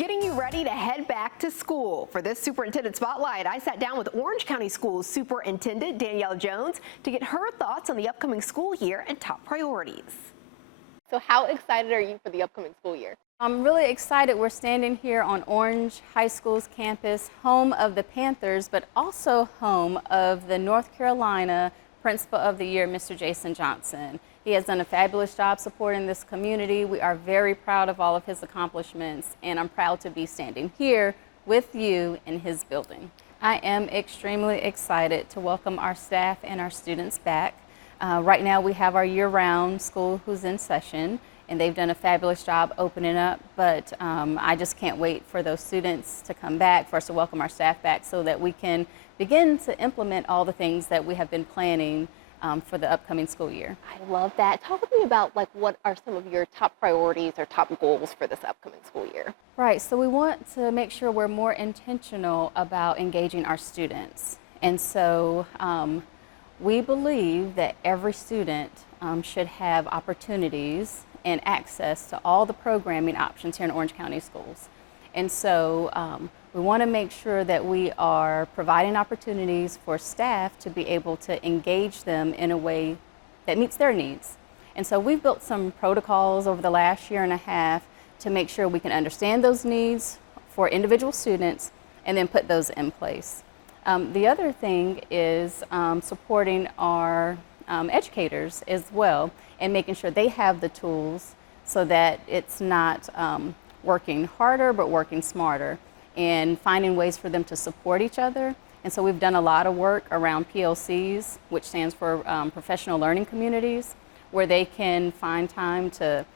Getting you ready to head back to school. For this Superintendent Spotlight, I sat down with Orange County Schools Superintendent Danielle Jones to get her thoughts on the upcoming school year and top priorities. So how excited are you for the upcoming school year? I'm really excited. We're standing here on Orange High School's campus, home of the Panthers, but also home of the North Carolina Principal of the Year, Mr. Jason Johnson. He has done a fabulous job supporting this community. We are very proud of all of his accomplishments, and I'm proud to be standing here with you in his building. I am extremely excited to welcome our staff and our students back. Right now we have our year-round school who's in session, and they've done a fabulous job opening up, but I just can't wait for those students to come back, for us to welcome our staff back so that we can begin to implement all the things that we have been planning for the upcoming school year. I love that. Talk with me about what are some of your top priorities or top goals for this upcoming school year? Right, so we want to make sure we're more intentional about engaging our students. And so we believe that every student should have opportunities and access to all the programming options here in Orange County Schools. And so we want to make sure that we are providing opportunities for staff to be able to engage them in a way that meets their needs. And so we've built some protocols over the last year and a half to make sure we can understand those needs for individual students and then put those in place. The other thing is supporting our educators as well and making sure they have the tools so that it's not working harder but working smarter, and finding ways for them to support each other. And so we've done a lot of work around PLCs, which stands for Professional Learning Communities, where they can find time to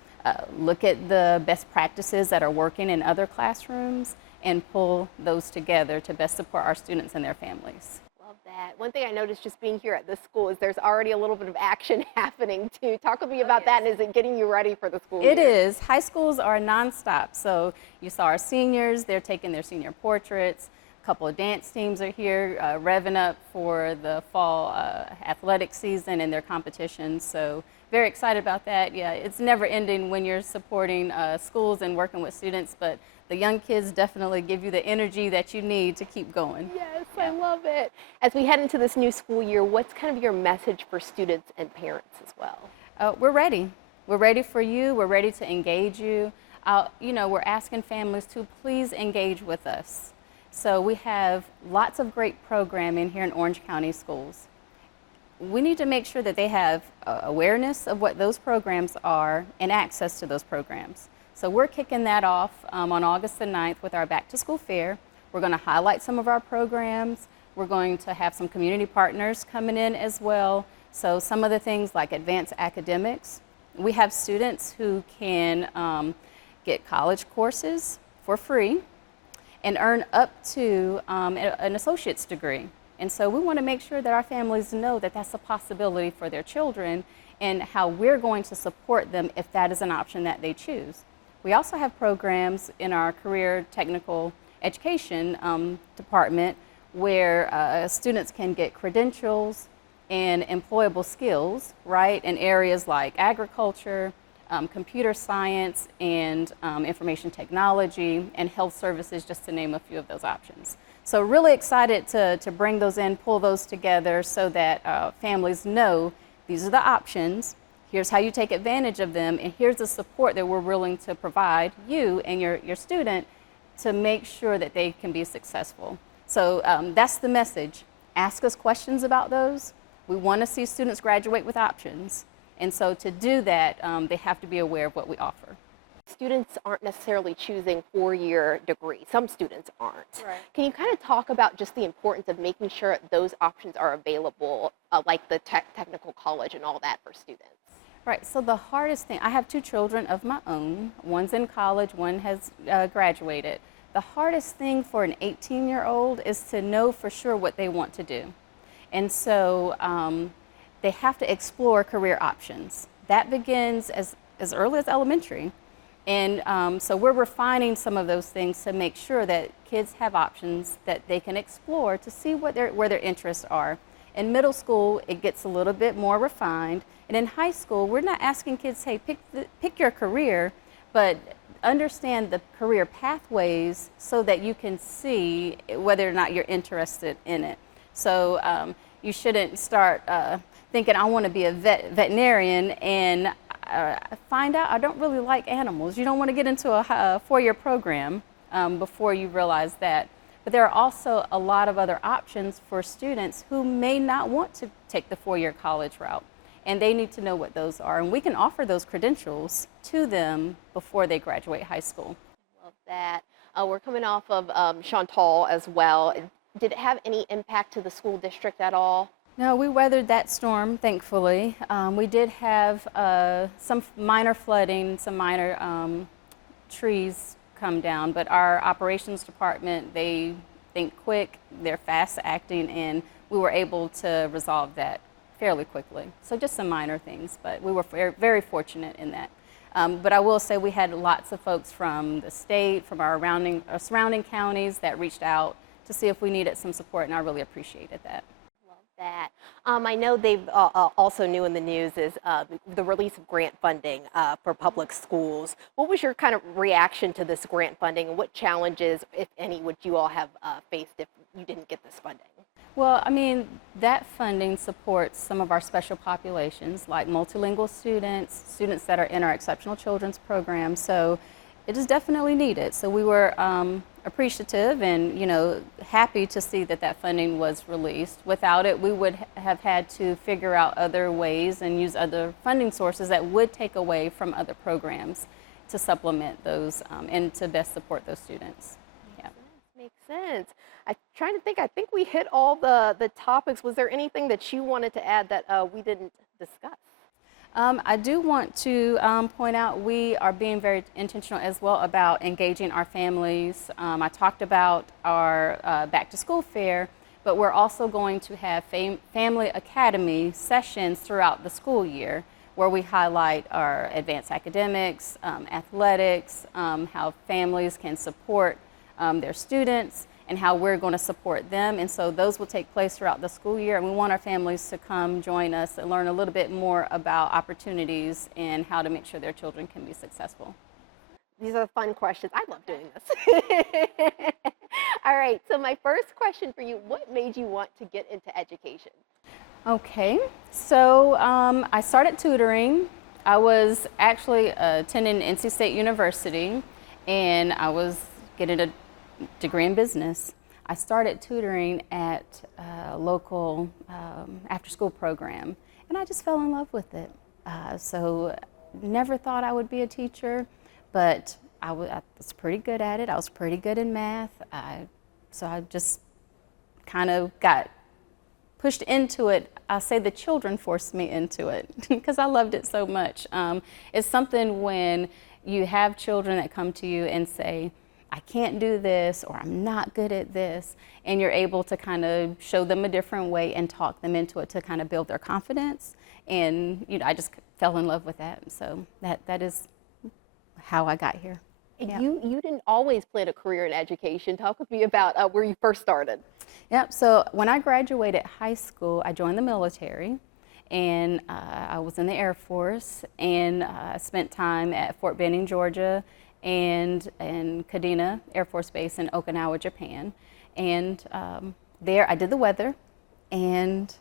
look at the best practices that are working in other classrooms and pull those together to best support our students and their families. Love that. One thing I noticed just being here at this school is there's already a little bit of action happening too. Talk with me about that, and is it getting you ready for the school year? It is. High schools are nonstop. So you saw our seniors, they're taking their senior portraits. A couple of dance teams are here revving up for the fall athletic season and their competitions. So very excited about that. Yeah, it's never ending when you're supporting schools and working with students, but the young kids definitely give you the energy that you need to keep going. Yes, I love it. As we head into this new school year, what's kind of your message for students and parents as well? We're ready. We're ready for you. We're ready to engage you. We're asking families to please engage with us. So we have lots of great programming here in Orange County Schools. We need to make sure that they have awareness of what those programs are and access to those programs. So we're kicking that off on August the 9th with our Back to School Fair. We're going to highlight some of our programs. We're going to have some community partners coming in as well. So some of the things like advanced academics. We have students who can get college courses for free and earn up to an associate's degree. And so we want to make sure that our families know that that's a possibility for their children and how we're going to support them if that is an option that they choose. We also have programs in our career technical education department where students can get credentials and employable skills, right, in areas like agriculture, computer science, and information technology, and health services, just to name a few of those options. So really excited to bring those in, pull those together so that families know these are the options. Here's how you take advantage of them, and here's the support that we're willing to provide you and your student to make sure that they can be successful. So that's the message. Ask us questions about those. We want to see students graduate with options, and so to do that, they have to be aware of what we offer. Students aren't necessarily choosing four-year degrees. Some students aren't. Right. Can you kind of talk about just the importance of making sure those options are available, like the technical college and all that for students? Right, so the hardest thing, I have two children of my own. One's in college, one has graduated. The hardest thing for an 18-year-old is to know for sure what they want to do. And so they have to explore career options. That begins as early as elementary. And so we're refining some of those things to make sure that kids have options that they can explore to see where their interests are. In middle school, it gets a little bit more refined. And in high school, we're not asking kids, hey, pick your career, but understand the career pathways so that you can see whether or not you're interested in it. So you shouldn't start thinking, I want to be a veterinarian and find out I don't really like animals. You don't want to get into a four-year program before you realize that. But there are also a lot of other options for students who may not want to take the four-year college route, and they need to know what those are. And we can offer those credentials to them before they graduate high school. Love that. We're coming off of Chantal as well. Did it have any impact to the school district at all? No, we weathered that storm, thankfully. We did have some minor flooding, some minor trees come down, but our operations department, they think quick, they're fast acting, and we were able to resolve that fairly quickly. So just some minor things, but we were very fortunate in that. But I will say we had lots of folks from the state, from our surrounding counties that reached out to see if we needed some support, and I really appreciated that. That. I know they've also new in the news is the release of grant funding for public schools. What was your kind of reaction to this grant funding, and what challenges, if any, would you all have faced if you didn't get this funding? Well, I mean, that funding supports some of our special populations, like multilingual students, students that are in our exceptional children's program. So it is definitely needed. So we were appreciative and, you know, happy to see that that funding was released. Without it, we would have had to figure out other ways and use other funding sources that would take away from other programs to supplement those and to best support those students. Yeah. Makes sense. I'm trying to think. I think we hit all the topics. Was there anything that you wanted to add that we didn't discuss? I do want to point out we are being very intentional as well about engaging our families. I talked about our back to school fair, but we're also going to have family academy sessions throughout the school year where we highlight our advanced academics, athletics, how families can support their students, and how we're going to support them. And so those will take place throughout the school year, and we want our families to come join us and learn a little bit more about opportunities and how to make sure their children can be successful. These are fun questions. I love doing this. All right, so my first question for you, what made you want to get into education? Okay, so I started tutoring. I was actually attending NC State University, and I was getting a degree in business. I started tutoring at a local after-school program, and I just fell in love with it. So never thought I would be a teacher, but I was pretty good at it. I was pretty good in math. So I just kind of got pushed into it. I say the children forced me into it because I loved it so much. It's something when you have children that come to you and say, I can't do this, or I'm not good at this, and you're able to kind of show them a different way and talk them into it to kind of build their confidence. And you know, I just fell in love with that. So that is how I got here. And yeah. you didn't always plan a career in education. Talk with me about where you first started. Yep, so when I graduated high school, I joined the military, and I was in the Air Force, and I spent time at Fort Benning, Georgia, and in Kadena Air Force Base in Okinawa, Japan. And there I did the weather and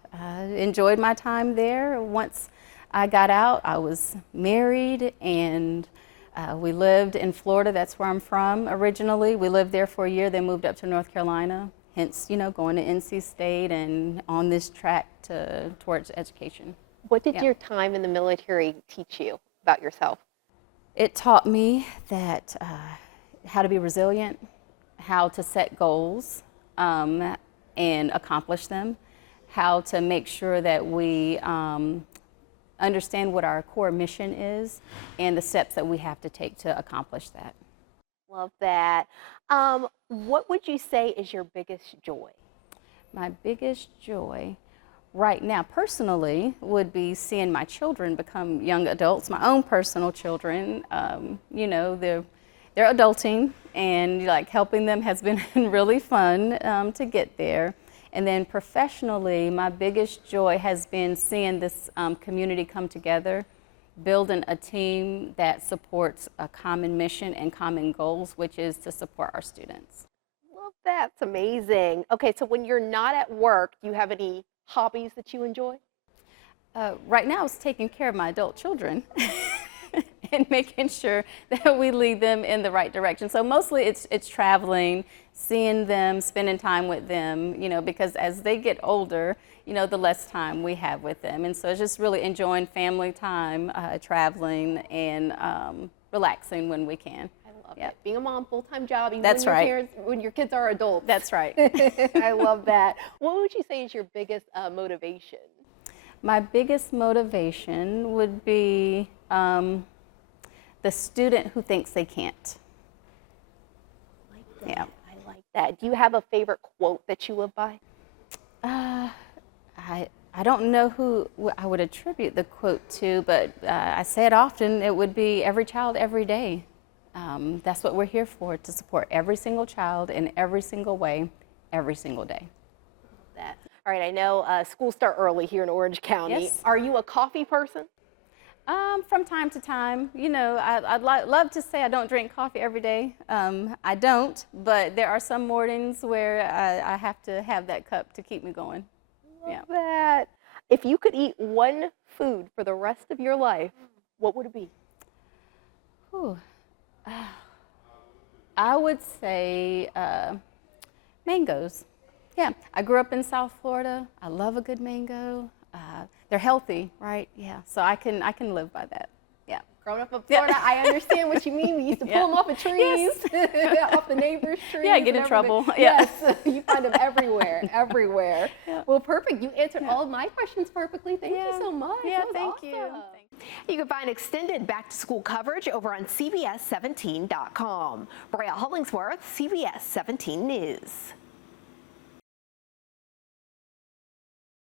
enjoyed my time there. Once I got out, I was married, and we lived in Florida. That's where I'm from originally. We lived there for a year, then moved up to North Carolina, hence, you know, going to NC State and on this track towards education. What did your time in the military teach you about yourself? It taught me that how to be resilient, how to set goals and accomplish them, how to make sure that we understand what our core mission is and the steps that we have to take to accomplish that. Love that. What would you say is your biggest joy? My biggest joy right now, personally, would be seeing my children become young adults, my own personal children. You know, they're adulting, and like helping them has been really fun to get there. And then professionally, my biggest joy has been seeing this community come together building a team that supports a common mission and common goals, which is to support our students. Love that. It's amazing. Okay, so when you're not at work, do you have any hobbies that you enjoy? Right now, it's taking care of my adult children and making sure that we lead them in the right direction. So mostly it's traveling, seeing them, spending time with them, you know, because as they get older, you know, the less time we have with them. And so it's just really enjoying family time, traveling, and relaxing when we can. I love Yep. it. Being a mom, full-time job, even That's when your right. parents, when your kids are adults. That's right. I love that. What would you say is your biggest motivation? My biggest motivation would be the student who thinks they can't. I like that. Yeah. I like that. Do you have a favorite quote that you live by? I don't know who I would attribute the quote to, but I say it often. It would be every child, every day. That's what we're here for, to support every single child in every single way, every single day. That. All right, I know schools start early here in Orange County. Yes. Are you a coffee person? From time to time, you know, I'd love to say I don't drink coffee every day. I don't, but there are some mornings where I have to have that cup to keep me going. Love that. If you could eat one food for the rest of your life, what would it be? Whew. I would say mangoes. Yeah, I grew up in South Florida. I love a good mango. They're healthy, right? Yeah, so I can live by that. Yeah. Growing up in Florida, I understand what you mean. We used to pull them off of trees, off the neighbors' trees. Yeah, get in and trouble. everything. Yeah. Yes, you find them everywhere, everywhere. Yeah. Well, perfect. You answered all of my questions perfectly. Thank you so much. Yeah, That was thank you. awesome. You can find extended back-to-school coverage over on CBS17.com. Brea Hollingsworth, CBS 17 News.